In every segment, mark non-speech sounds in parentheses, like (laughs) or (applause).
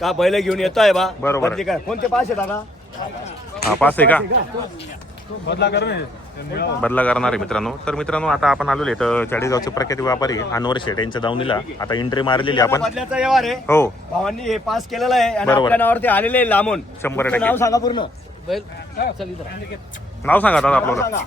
का बैल घेऊन येतोय बा? बरोबर. बदली काय कोणते पास आहे दादा? हा पास आहे का? बदला कर बदला करणार आहे मित्रांनो. तर मित्रांनो आता आपण आलेलो तर चाळीसगावचे प्रख्यात व्यापारी अनवर शेठ यांच्या दावणीला. आता एंट्री मारलेली आपण. बदल्याचा व्यवहार आहे. हो. भावांनी हे पास केलेलं आहे आणि बरोबर. आपल्या नावावरती आलेले आहे लांबून. शंभर तुमचं टक्के. नाव सांगा पूर्ण. नाव सांगा दादा सांगा.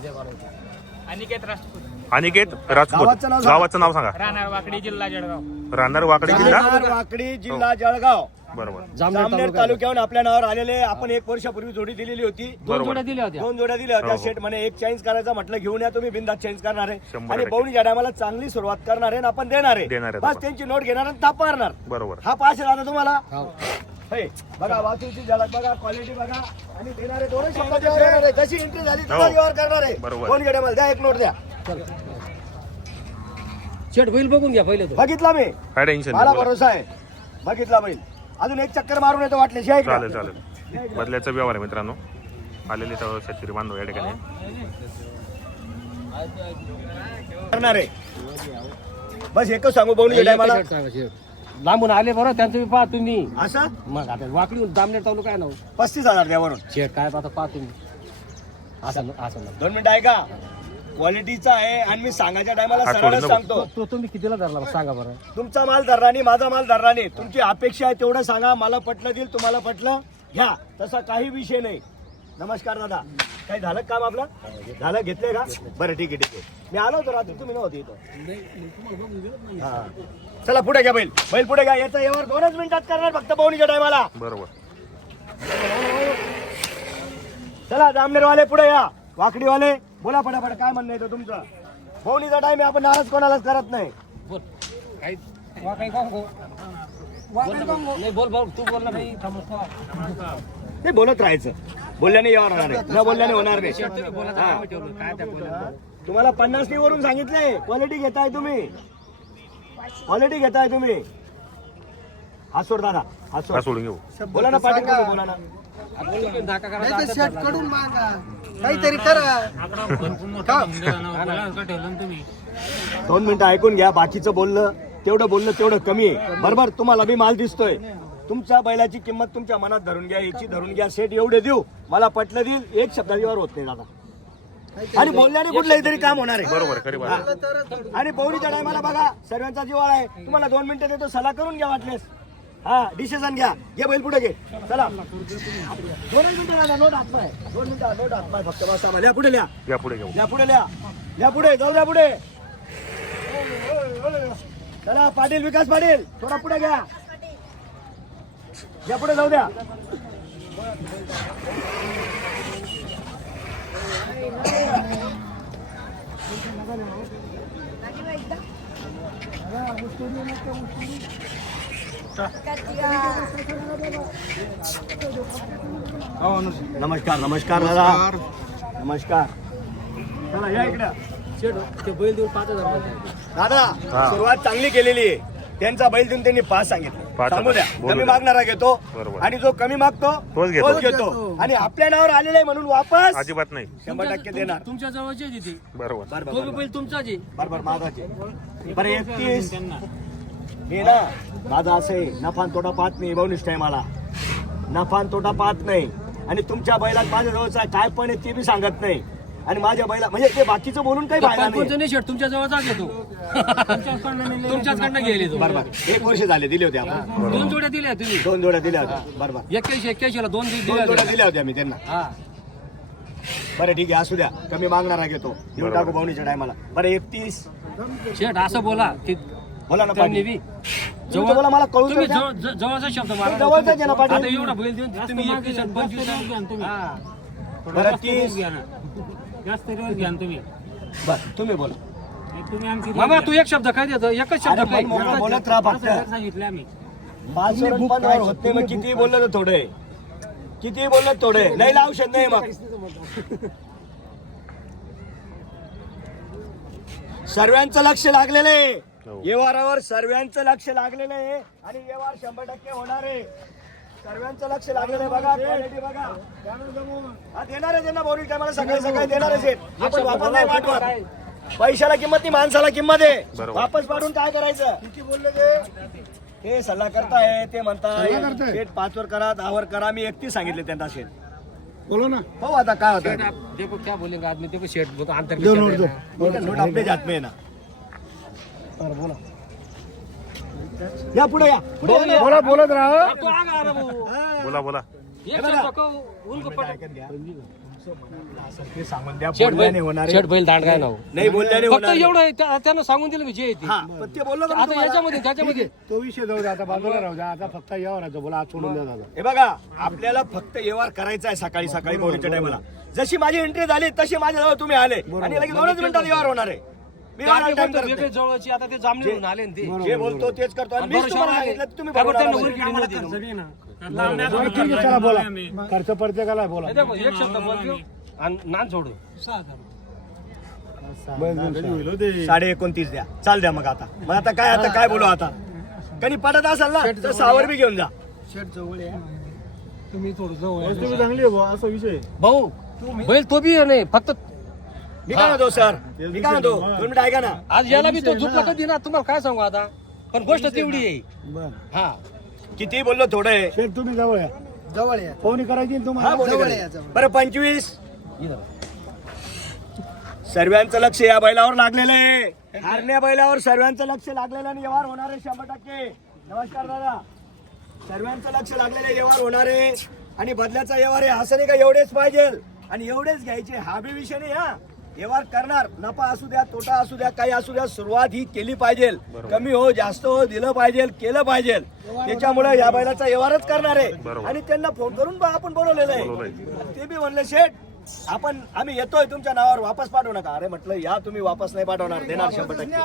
अनिकेत राजपूत. अनिकेत राजपूत. गावाचं नाव सांगा. गावाचं नाव सांगा. राहणार वाकडी जिल्हा जळगाव. राहणार वाकडी जिल्हा? वाकडी जिल्हा जळगाव. बरोबर. जामनेर तालुक्याहून आपल्या नावावर आलेले आपण एक वर्षापूर्वी जोडी दिलेली होती. बरोबर. दोन जोड्या दिल्या होत्या. हो, हो. शेट म्हणे एक चेंज करायचा म्हटलं घेऊन या तुम्ही बिंदात चेंज करणार आहे. शंभर आणि टक्के. बवणीच्या टायमाला चांगली सुरुवात करणार आहे आणि आपण देणार आहे. देणार आहे बस आपण. त्यांची नोट घेणार आणि ताप मारणार बरोबर. हा पास आहे दादा तुम्हाला. हे, बघा वाहतुकीची झलक बघा क्वालिटी बघा. आणि देणारे दोन शब्दात व्यवहार करणार आहे. जशी एंट्री झाली तसा हो. व्यवहार करणार आहे. बरोबर. दोन गेड्या मला? द्या एक नोट द्या. शेट बैल बघून घ्या पहिले तो. बघितला मी. काय टेन्शन मला नाही. भरोसा आहे. बघितला बैल. अजून एक चक्कर मारून येतो वाटले. का? चालेल चालेल. बदल्याचा व्यवहार आहे मित्रांनो. आलेले तर शेतकरी बांधव या ठिकाणी. करणार. आहे बस एकच सांगू टायमाला. शेट लांबून आले बरं त्यांचं मी पाहा तुम्ही. असं? मग आता वाकडी दामनेर तालुका आहे ना हो. पस्तीस हजार द्यावरून शेट काय आता पाहा तुम्ही. असं असं दोन मिनिटं ऐका. क्वालिटीचा आहे आणि मी सांगायच्या टायमाला सरळच. सांगतो. तो तुम्ही कितीला धरला सांगा बरं. तुमचा माल धरणाने माझा माल धरणाने तुमची अपेक्षा आहे तेवढं सांगा मला पटलं देईल तुम्हाला पटलं घ्या. तसा काही विषय नाही. नमस्कार दादा. काही झालं काम आपलं? झालं घेतलंय का? बरं ठीक आहे ठीक आहे. मी आलो होतो रात्री तुम्ही नव्हते इथं. हा. चला पुढे घ्या बैल. बैल पुढे घ्या. याचा यावर दोनच मिनिटात करणार फक्त पाहुणीच्या टायमाला. बरोबर. चला जामनेरवाले पुढे या. वाकडीवाले बोला पटापट काय म्हणणं येतं तुमचं? पाहुणीचा टाइम आहे आपण नाराज कोणालाच करत नाही. बोल. काही कांगो नाही बोल बोल. तू बोल ना. भाई ते बोलत राहायचं. बोलल्याने यावर होणार आहे न बोलल्याने होणार नाही. हा. तुम्हाला पन्नास वरून सांगितलंय क्वालिटी घेताय तुम्ही. क्वालिटी घेताय तुम्ही. हात सोड दादा. हा सोड. सोडून घेऊ. बोला ना पाटील बोला ना. आता ठरला. काहीतरी करा. दोन मिनिटं ऐकून घ्या बाकीचं बोललं तेवढं बोललं तेवढं कमी आहे. बरोबर तुम्हाला बी माल दिसतोय. तुमच्या बैलाची किंमत तुमच्या मनात धरून घ्या याची धरून घ्या सेट एवढे देऊ. मला पटलं देईल एक शब्दावर होत नाही दादा. आणि बोलल्याने कुठलंही तरी काम होणार आहे. बरोबर. आणि पौरीच्या टायमाला बघा सर्वांचा जिवाळा आहे. तुम्हाला दोन मिनिटं देतो सला करून घ्या वाटलेस. हा डिसिजन घ्या. घे बैल पुढे घे. चला. दोन मिनिटं दादा नोट हातपाय दोन मिनिटं नोट हातपाय फक्त. बसा. लिहा पुढे लिहा या पुढे घेऊ. लिहा पुढे लिहा लिहा पुढे जाऊ द्या पुढे. चला पाटील विकास पाटील थोडा पुढे घ्या. या पुढे जाऊ द्या. नमस्कार नमस्कार दादा. नमस्कार. चला या इकडं. ते बैल देऊन पाच हजार. दादा हा. सुरुवात चांगली केलेली आहे. त्यांचा बैल देऊन त्यांनी पाच सांगितलं. पाच सांगू द्या. बोलू कमी द्या. मागणारा घेतो बरोबर. आणि जो कमी मागतो तोच घेतो. आणि आपल्या नावावर आलेला आहे म्हणून वापस अजिबात नाही. शंभर टक्के देणार. तुमच्या जवळचे तिथे. बरोबर. बरं तो बी बैल तुमचाच आहे. बरं मागाचे बरं एकतीस. मी ना माझं असं आहे नफा तोटा पाहत नाही बोनस टायमाला. नफा आणि तोटा पाहत नाही. आणि तुमच्या बैलात माझ्या जवळचा काय पण आहे ते बी सांगत नाही. आणि माझ्या बैला म्हणजे ते बाकीचं बोलून काही फायदा नाही. नाही शेट तुमच्या जवळचाच येतो तुमच्याचकडनं गेले तो. बरोबर एक वर्ष झाले दिले होते आपण. दोन जोड्या दिल्या तुम्ही. दोन जोड्या दिल्या होत्या. बरोबर एक्क्याऐंशी एक्क्याऐंशीला दोन दि- दोन दिल्या जोड्या होत्या. दिल्या होत्या मी त्यांना. हा. बरं ठीक आहे असू द्या. कमी मागणारा घेतो. बरोबर. टाकू भावनीच्या टायमाला. बरं एकतीस. शेट असं बोला की बोला ना पाटील. तुम्ही बोला मला कळू तुम्ही द्या. जवळ- ज- जवळचा शब्द मारा. जवळचाच आहे ना पाटील. आता एवढा बैल देऊन तुम्ही एकवीस आणि पंचवीस आणि- हा. बरं तीस जास्त रोज घ्या ना तुम्ही. बरं तुम्ही बोला. तुम्ही मामा तू एक शब्द काय देतो? एकच शब्द अरे काय पण मोकळं बोलत राहा फक्त. सांगितलं आम्ही. पाच पंधरावर होत? नाही मग किती बोललं तर थोडं? आहे किती बोललं तर थोडं? आहे. लई औषध नाही मग. सर्वांचं लक्ष लागलेलं आहे. व्यवहारावर सर्वांचं लक्ष लागलेलं आहे आणि व्यवहार शंभर टक्के होणार आहे. सर्वांचं लक्ष लागलेलं आहे बघा क्वालिटी बघा. हा देणार आहे त्यांना बोरी टायमाला सकाळी सकाळी देणारच आहे आपण वापस नाही पाठवत पैशाला किंमत नाही माणसाला किंमत आहे. वापस पाठवून काय करायचं? किती बोलले ते? ते सल्ला करताय ते म्हणताय शेट पाच वर करा दहा वर करा मी एकतीस सांगितले त्यांना शेट बोलो ना. हो आता काय होतं देखो क्या बोलेंगे आदमी देखो तो अंतर हैं। नोट आपले जात में या पुढे या. पुढे या ना. बोला बोलत राहा. तो आ गया ना वो बोला. बोला ये उनको शेट. शेट ना हो. नाही बोलल्याने फक्त होणार. आहे. एवढं आहे, त्या- त्यानं सांगून दिलं. हा पण ते बोललो का मी आता तुम्हाला? याच्यामध्ये त्याच्यामध्ये. (laughs) तो विषय जाऊ द्या आता बाजूला राहू द्या. आता फक्त यावर राहतो. बोला आज सोडून द्या दादा. हे बघा आपल्याला फक्त व्यवहार करायचा आहे सकाळी सकाळी बोलीच्या टायमाला जशी माझी एंट्री झाली तशी माझ्या जवळ तुम्ही आले. आणि लगेच दोनच मिनिटात व्यवहार होणार आहे. जवळची आता ते आले ना ते. जे बोलतो तेच करतो. आणि मीच तुम्हाला तुम्ही बरोबर ना बरं, ठीक आहे चला बोला. खर्च प्रत्येकाला बोला. हे देखो, एक शब्द बोलतो आणि नान सोडू. सहा हजार साडे एकोणतीस द्या. चाल द्या मग आता. मग आता काय आता काय बोलू आता? कधी पडत असेल ना तर सावर बी घेऊन जा. तुम्ही थोडं जवळ तुम्ही चांगली आहे बुवा, असा विषय भाऊ बैल तो बी आहे नाही फक्त मी काय म्हणतो सर मी काय म्हणतो दोन मिनिट ऐका ना. आज याला बी तो झुकला कधी ना. तुम्हाला काय सांगू आता? पण गोष्ट तेवढी आहे. बर. हा. किती बोललो थोडं आहे. शेठ तुम्ही जवळ या. जवळ या. फोन करायची ना हा, तुम्हाला बोलू जवळ का? या, जवळ. बरं पंचवीस. सर्वांचं लक्ष या बैलावर लागलेलं आहे. हारण्या बैलावर सर्वांचं लक्ष लागलेलं आणि व्यवहार होणार आहे शंभर टक्के. नमस्कार दादा. सर्वांचं लक्ष लागलेलं आहे, व्यवहार होणार आहे. आणि बदल्याचा व्यवहार आहे. असं नाही का एवढेच पाहिजे? आणि एवढेच घ्यायचे. हा बी विषय नाही हा. व्यवहार करणार. नफा असू द्या तोटा असू द्या काही असू द्या सुरुवात ही केली पाहिजे. कमी हो जास्त हो दिलं पाहिजे केलं पाहिजे. त्याच्यामुळे या बैलाचा व्यवहारच करणार आहे. बरोबर. आणि त्यांना फोन करून आपण बोलवलेलं आहे. ते बी म्हणले शेठ आपण आम्ही येतोय तुमच्या नावावर वापस पाठवू नका. अरे म्हटलं या तुम्ही वापस नाही पाठवणार देणार शंभर टक्के.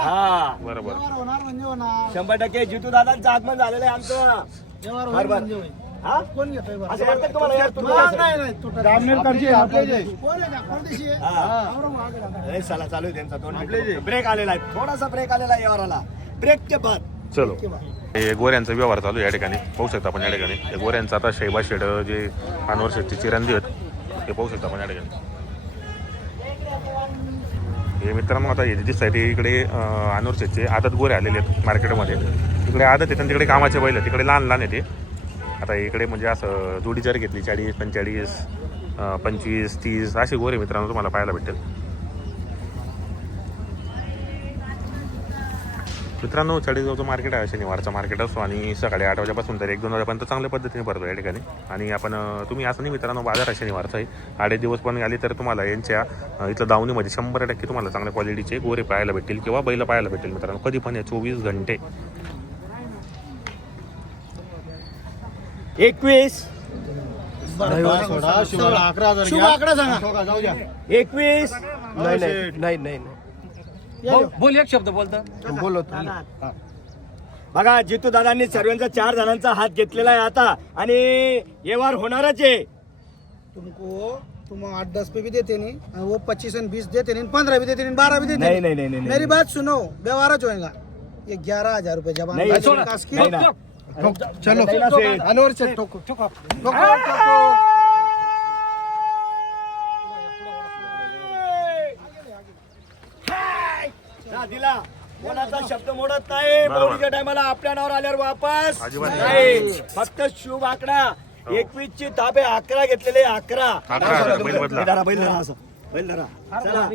हा. बरोबर. होणार म्हणजे होणार. शंभर टक्के जितू दादांचं आगमन झालेलं आहे आमचं. व्यवहार बरं, होईल बरं. म्हणजे होईल. हा? कोण घेतोय बरं? असं वाटतं का तुम्हाला यार तुम्ही हा, असं? नाही नाही तुटत. जामनेरकडचे आहे, आपले जे. कोण आहे का? परदेशी आहे? हा. आवरं मागे राहणार. अरे चला चालू आहे त्यांचा दोन मिनिटं. ब्रेक आलेला आहे थोडासा ब्रेक आलेला आहे यावराला ब्रेक के बाद चलो हे गोऱ्यांचा व्यवहार चालू आहे या ठिकाणी पाहू शकता आपण या ठिकाणी हे गोऱ्यांचा आता शैबा शेड जे अनवर शेटची चिरंजी आहेत ते पाहू शकता आपण या ठिकाणी हे मित्रांनो आता हे जी साईड इकडे अं, अनवर शेटचे आदत गोरे आलेले आहेत मार्केटमध्ये तिकडे आदत आहेत आणि तिकडे कामाचे बैल आहेत तिकडे लहान लहान आहे ते आता इकडे म्हणजे असं जोडी जर घेतली चाळीस पंचेचाळीस पंचवीस तीस असे गोरे मित्रांनो तुम्हाला पाहायला भेटेल. मित्रांनो चाळीसगावचं मार्केट आहे शनिवारचं मार्केट असतो आणि सकाळी आठ वाजेपासून तर एक दोन वाजेपर्यंत चांगल्या पद्धतीने भरतो या ठिकाणी. आणि आपण तुम्ही असं नाही मित्रांनो बाजार आहे शनिवारचा आहे. आठ दिवस पण आले तर तुम्हाला यांच्या इथलं दावणीमध्ये शंभर टक्के तुम्हाला चांगल्या क्वालिटीचे गोरे पाहायला भेटतील किंवा बैल पाहायला भेटेल मित्रांनो. कधी पण या चोवीस घंटे एकवीस. शुभ आकडा सांगा. जाऊ द्या. एकवीस. नाही नाही नाही नाही भाऊ, बोल एक शब्द बोलता. बोलत बघा जितू दादांनी सर्वांचा चार जणांचा हात घेतलेला आहे आता. आणि व्यवहार होणारच आहे. तुमको तुम आठ दस पे भी देते नहीं वो पच्चीस एंड बीस देते नहीं पंद्रह भी देते नहीं बारह भी देते नहीं नहीं। नहीं नहीं मेरी बात सुनो व्यवहार जो होगा ये ग्यारह हजार रूपए जब चलो। अनवर से ठोको. ठोको दिला. कोणाचा शब्द मोडत नाही. बरोबर. मोडीच्या टायमाला आपल्या नावावर आल्यावर वापस. नाही. फक्त शुभ आकडा. एकवीस ची ताबे अकरा घेतलेले अकरा. बैल धरा बैल धरा असं. बैल धरा. चला.